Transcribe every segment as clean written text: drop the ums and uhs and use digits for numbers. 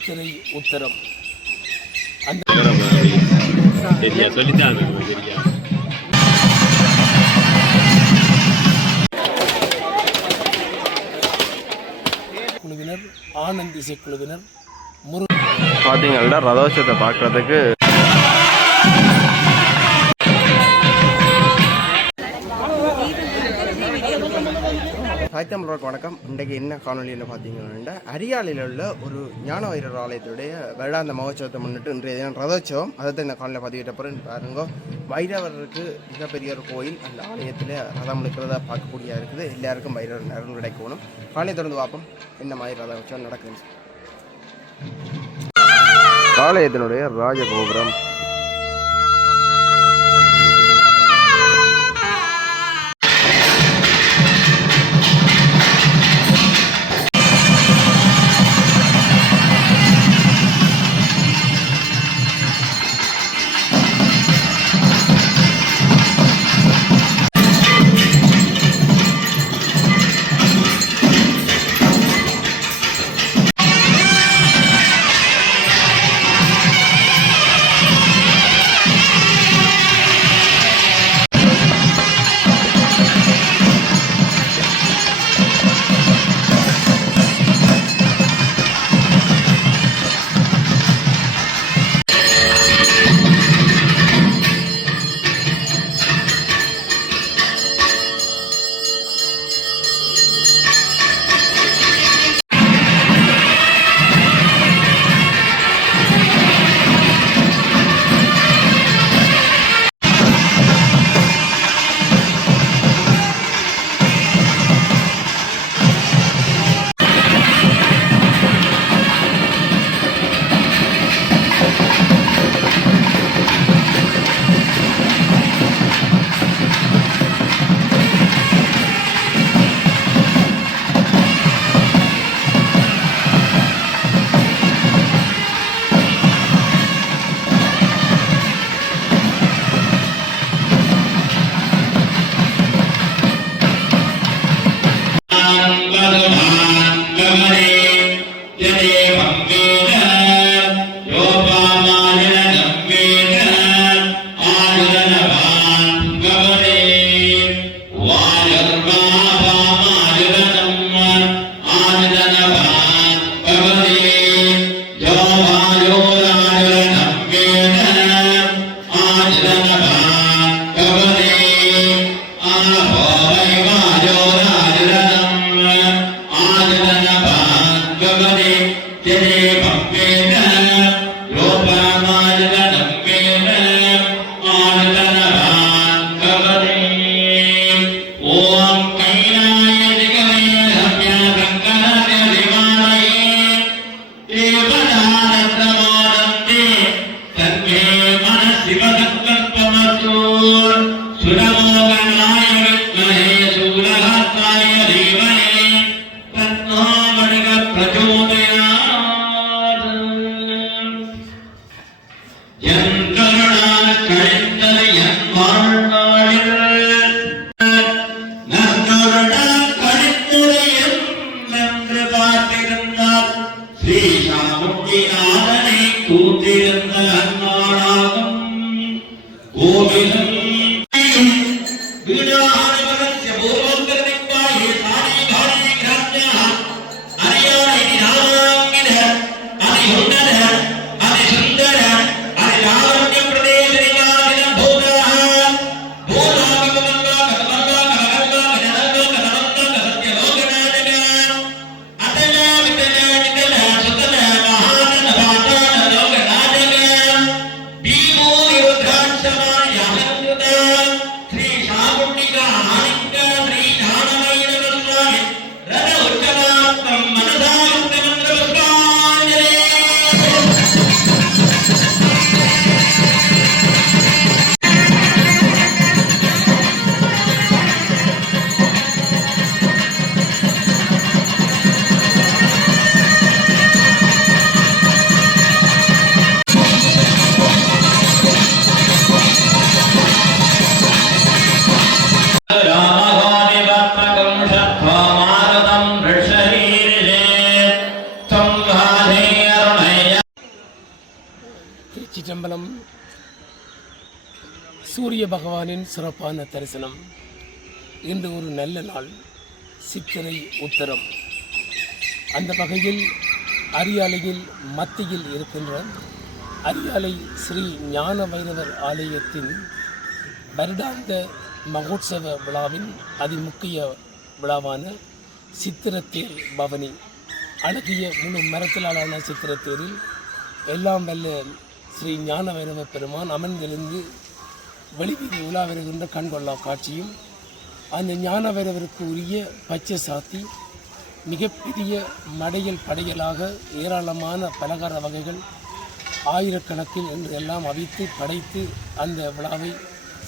முத்திரை உத்தரம் அந்த குழுவினர் ஆனந்த் இசைக்குழுவினர் பார்த்தீங்கன்னா ரதோஷத்தை பார்க்குறதுக்கு தமிழருக்கு வணக்கம். இன்றைக்கு என்ன காணொலின்னு பார்த்தீங்கன்னா அரியாலையில் உள்ள ஒரு ஞான வைரர் ஆலயத்துடைய வருடாந்த மகோத்சவத்தை முன்னிட்டு இன்றைய தினம் ரதோற்சவம். அதை இந்த காணொலியில் பதிவிட்ட பிறகு பாருங்க, வைரவருக்கு மிகப்பெரிய ஒரு கோயில், அந்த ஆலயத்தில் ரதம் இருக்கிறதா பார்க்கக்கூடிய இருக்குது. எல்லாருக்கும் வைரவர் நேரம் கிடைக்கணும். காலையை தொடர்ந்து பார்ப்போம் என்ன மாதிரி ரதோற்சவம் நடக்குது. ஆலயத்தினுடைய ராஜகோபுரம் திருச்சிற்றம்பலம். சூரிய பகவானின் சிறப்பான தரிசனம். இன்று ஒரு நல்ல நாள், சித்திரை உத்தரம். அந்த வகையில் அரியாலையில் மத்தியில் இருக்கின்ற அரியாலை ஸ்ரீ ஞான வைரவர் ஆலயத்தின் வருடாந்த மகோத்சவ விழாவின் அதிமுக்கிய விழாவான சித்திரத்தேர் பவனி. அழகிய முழு மரத்திலான சித்திரத்தேரில் எல்லாம் வல்ல ஸ்ரீ ஞான வைரவ பெருமான் அமர்ந்திருந்து வெளிவீதி உலா வருகின்ற கண்கொள்ளா காட்சியும், அந்த ஞான வைரவருக்கு உரிய பச்சை சாத்தி மிகப்பெரிய மடையல் படையலாக ஏராளமான பலகார வகைகள் ஆயிரக்கணக்கில் என்று எல்லாம் அவித்து படைத்து அந்த விழாவை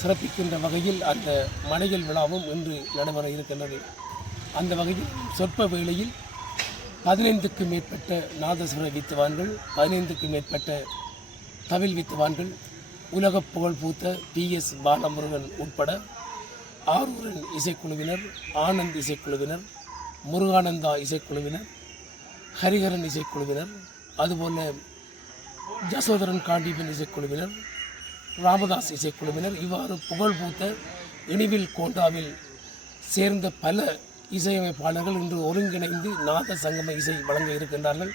சிறப்பிக்கின்ற வகையில் அந்த மடையல் விழாவும் இன்று நடைபெற இருக்கின்றது. அந்த வகையில் சொற்ப வேளையில் 15க்கு மேற்பட்ட நாதஸ்வர வித்துவான்கள், 15க்கு மேற்பட்ட தவில் வித்துவான்கள், உலக புகழ் பூத்த PS பாலமுருகன் உட்பட ஆரூரன் இசைக்குழுவினர், ஆனந்த் இசைக்குழுவினர், முருகானந்தா இசைக்குழுவினர், ஹரிஹரன் இசைக்குழுவினர், அதுபோல ஜசோதரன் காண்டீபன் இசைக்குழுவினர், ராமதாஸ் இசைக்குழுவினர், இவ்வாறு புகழ் பூத்த இனிவில் கோண்டாவில் சேர்ந்த பல இசையமைப்பாளர்கள் இன்று ஒருங்கிணைந்து நாத சங்கம இசை வழங்க இருக்கின்றார்கள்.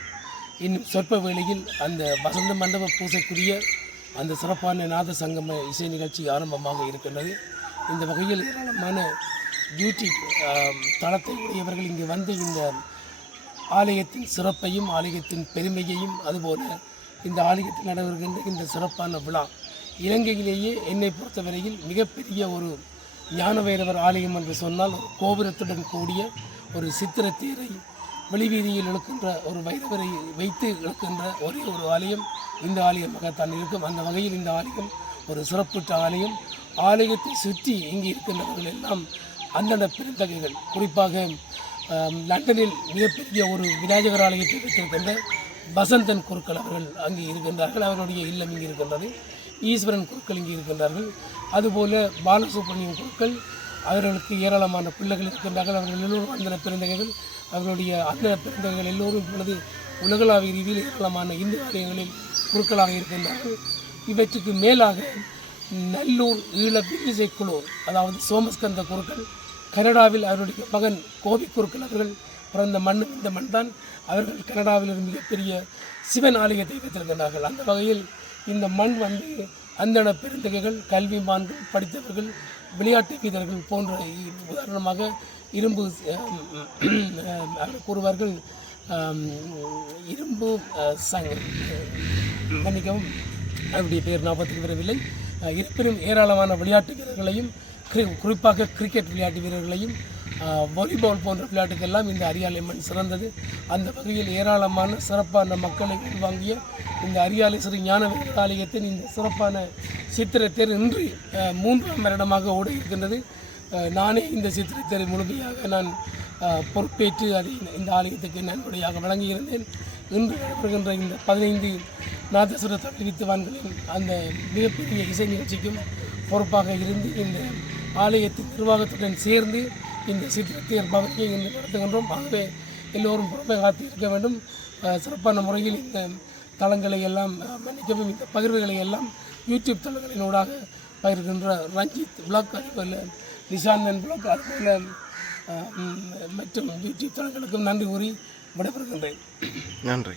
இன்னும் சொற்ப வேளையில் அந்த வசந்த மண்டப பூசைக்குரிய அந்த சிறப்பான நாத சங்கம இசை நிகழ்ச்சி ஆரம்பமாக இருக்கின்றது. இந்த வகையில் ஏராளமான யூடியூப் தளத்தை உடையவர்கள் இங்கு வந்து இந்த ஆலயத்தின் சிறப்பையும் ஆலயத்தின் பெருமையையும், அதுபோல இந்த ஆலயத்தில் நடைபெறுகின்ற இந்த சிறப்பான விழா இலங்கையிலேயே என்னை பொறுத்தவரையில் மிகப்பெரிய ஒரு ஞான வைரவர் ஆலயம் என்று சொன்னால் ஒரு கோபுரத்துடன் கூடிய ஒரு சித்திரத்தேரை வெளிவீதியில் இழுக்கின்ற ஒரு வைரவரை வைத்து இழுக்கின்ற ஒரே ஒரு ஆலயம் இந்த ஆலயமாகத்தான் இருக்கும். அந்த வகையில் இந்த ஆலயம் ஒரு சிறப்புற்ற ஆலயம். ஆலயத்தை சுற்றி இங்கே இருக்கின்றவர்கள் எல்லாம் அந்தந்த பெருந்தகைகள், குறிப்பாக லண்டனில் மிகப்பெரிய ஒரு விநாயகர் ஆலயத்தை வைத்திருக்கின்ற வசந்தன் குருக்கள் அவர்கள் அங்கே இருக்கின்றார்கள். அவருடைய இல்லம் இங்கே இருக்கின்றது. ஈஸ்வரன் குருக்கள் இங்கே இருக்கின்றார்கள். அதுபோல பாலசுப்ரமணியம் குருக்கள், அவர்களுக்கு ஏராளமான பிள்ளைகள் இருக்கின்றார்கள். அவர்கள் எல்லோரும் அந்தன பெருந்தகைகள். அவர்களுடைய அந்தன பெருந்தகைகள் எல்லோரும் இப்பொழுது உலகளாவிய ரீதியில் ஏராளமான இந்து ஆலயங்களில் குருக்களாக இருக்கின்றார்கள். இவற்றுக்கு மேலாக நல்லூர் ஈழ வில்லிசைக்குழு, அதாவது சோமஸ்கந்த குருக்கள், கனடாவில் அவருடைய மகன் கோபி குருக்கள் அவர்கள் பிறந்த மண் இந்த மண் தான். அவர்கள் கனடாவில் மிகப்பெரிய சிவன் ஆலயத்தை வைத்திருக்கிறார்கள். அந்த வகையில் இந்த மண் வந்து அந்தன பெருந்தகைகள், கல்விமான்கள், படித்தவர்கள், விளையாட்டு வீரர்கள் போன்ற, உதாரணமாக இரும்பு கூறுவார்கள், இரும்பு மன்னிக்கவும் அவருடைய பேர் ஞாபகத்துக்கு வரவில்லை. இருப்பினும் ஏராளமான விளையாட்டு வீரர்களையும், குறிப்பாக கிரிக்கெட் விளையாட்டு வீரர்களையும், வாலிபால் போன்ற விளையாட்டுக்கெல்லாம் இந்த அரியாலை மண் சிறந்தது. அந்த வகையில் ஏராளமான சிறப்பான மக்களை உள்வாங்கிய இந்த அரியாலை ஸ்ரீ ஞான வைரவர் ஆலயத்தின் இந்த சிறப்பான சித்திரத்தேர் இன்று 3ஆம் வருடமாக ஓட இருக்கின்றது. நானே இந்த சித்திரத்தேரை முழுமையாக நான் பொறுப்பேற்று அதை இந்த ஆலயத்துக்கு நன்கொடையாக வழங்கியிருந்தேன். இன்று நடைபெறுகின்ற இந்த 15 நாதஸ்வர தமிழ் வித்துவான்களின் அந்த மிகப்பெரிய இசை நிகழ்ச்சிக்கும் பொறுப்பாக இருந்து இந்த ஆலயத்தின் நிர்வாகத்துடன் சேர்ந்து இந்த சித்திரத்தேர் பவனியை இன்று நடத்துகின்றோம். ஆகவே எல்லோரும் பொறுமை காத்து இருக்க வேண்டும். சிறப்பான முறையில் இந்த தளங்களை எல்லாம் மன்னிக்கவும், இந்த பகிர்வுகளை எல்லாம் யூடியூப் தளங்களினூடாக பகிர்கின்ற ரஞ்சித் விளாக், அதுபோல் நிஷாந்தன் விளாக், அதுபோல் மற்றும் யூடியூப் தளங்களுக்கும் நன்றி கூறி விடைபெறுகின்றேன். நன்றி.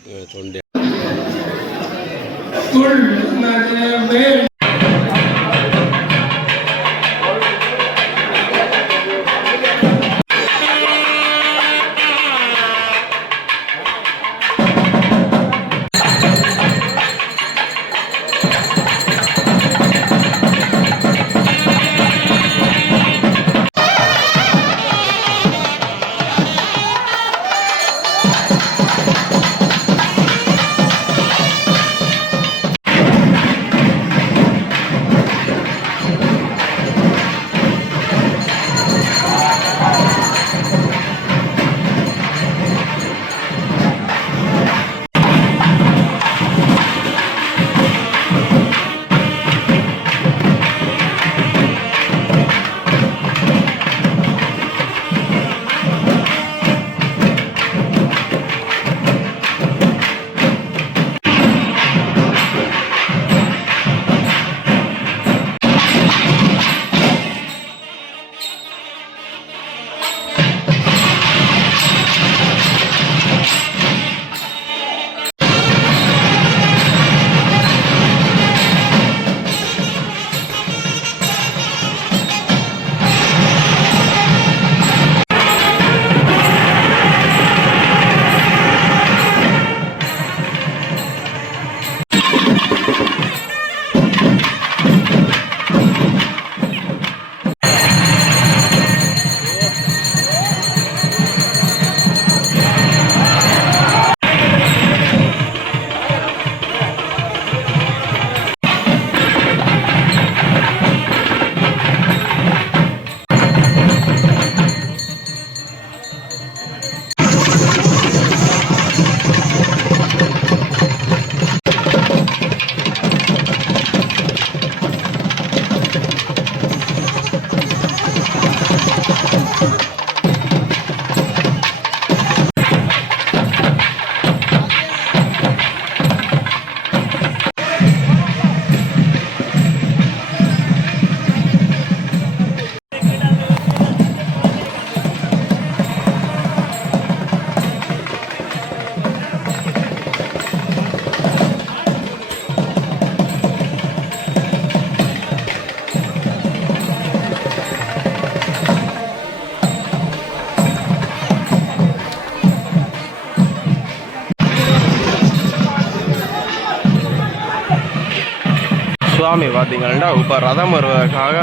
சுவாமி பார்த்தீங்கன்னா இப்போ ரதம் வருவதற்காக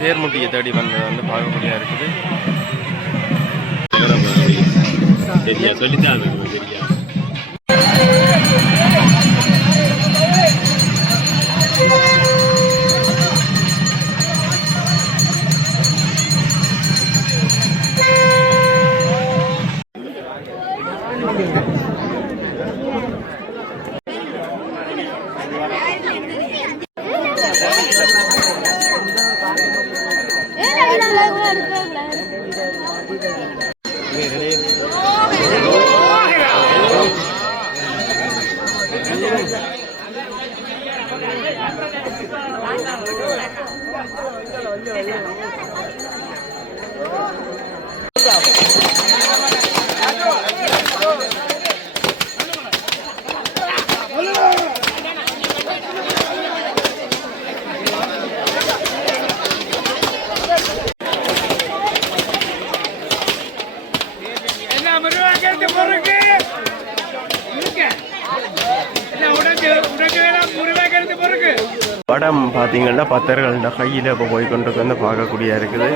தேர்முட்டியை தேடி வந்தது வந்து பார்க்கக்கூடியா இருக்குது. சொல்லித்தான் படம் பார்த்தீங்கன்னா பத்தர்கள்ட கையில் இப்போ போய்கொண்டிருக்கு வந்து பார்க்கக்கூடியா இருக்குது.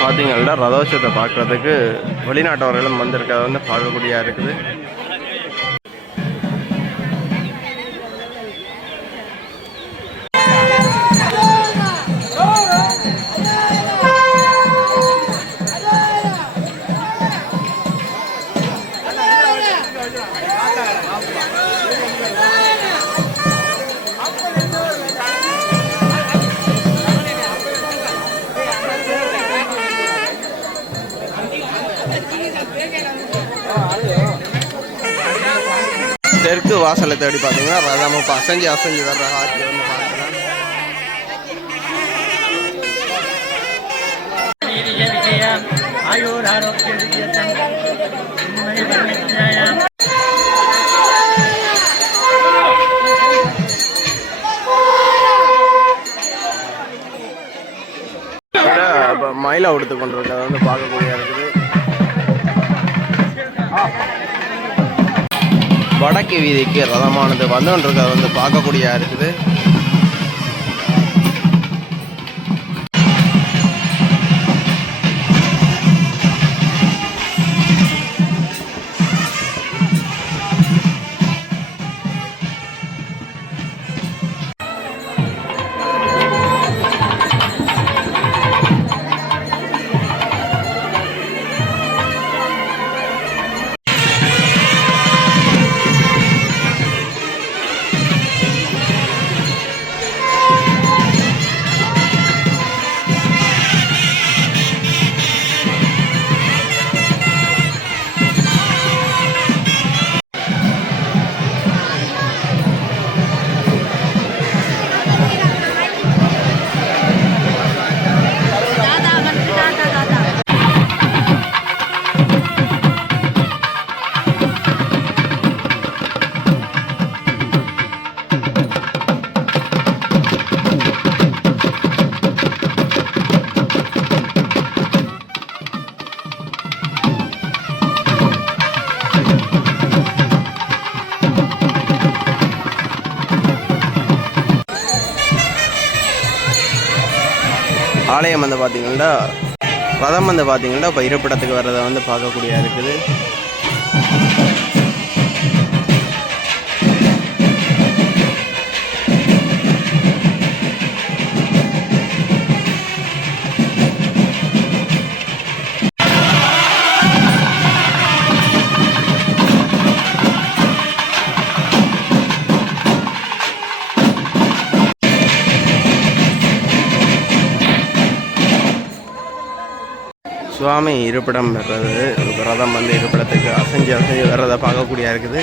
பார்த்தீங்கன்னா ரதோஷத்தை பார்க்குறதுக்கு வெளிநாட்டவர்களும் வந்திருக்கிறத வந்து பார்க்கக்கூடியா இருக்குது. தெற்கு வாசலை தேடி பார்த்தீங்கன்னா ரதம் இப்போ அசைஞ்சு வர்ற காட்சி வந்து பார்க்கலாம். மயிலை உடுத்து கொண்டிருக்கிறத வந்து பார்க்கக்கூடிய இருக்குது. வடக்கு வீதிக்கு ரதமானது வந்து கொண்டிருக்கிறத வந்து பார்க்கக்கூடியா இருக்குது. ஆலயம் வந்து பார்த்தீங்கன்னா ரதம் வந்து பார்த்தீங்கன்னா இப்போ இருப்பிடத்துக்கு வர்றதை வந்து பார்க்கக்கூடியா இருக்குது. சுவாமி இருப்பிடம் வர்றது ரதம் வந்து இருப்பிடத்துக்கு அசைஞ்சு வர்றதை பார்க்கக்கூடியா இருக்குது.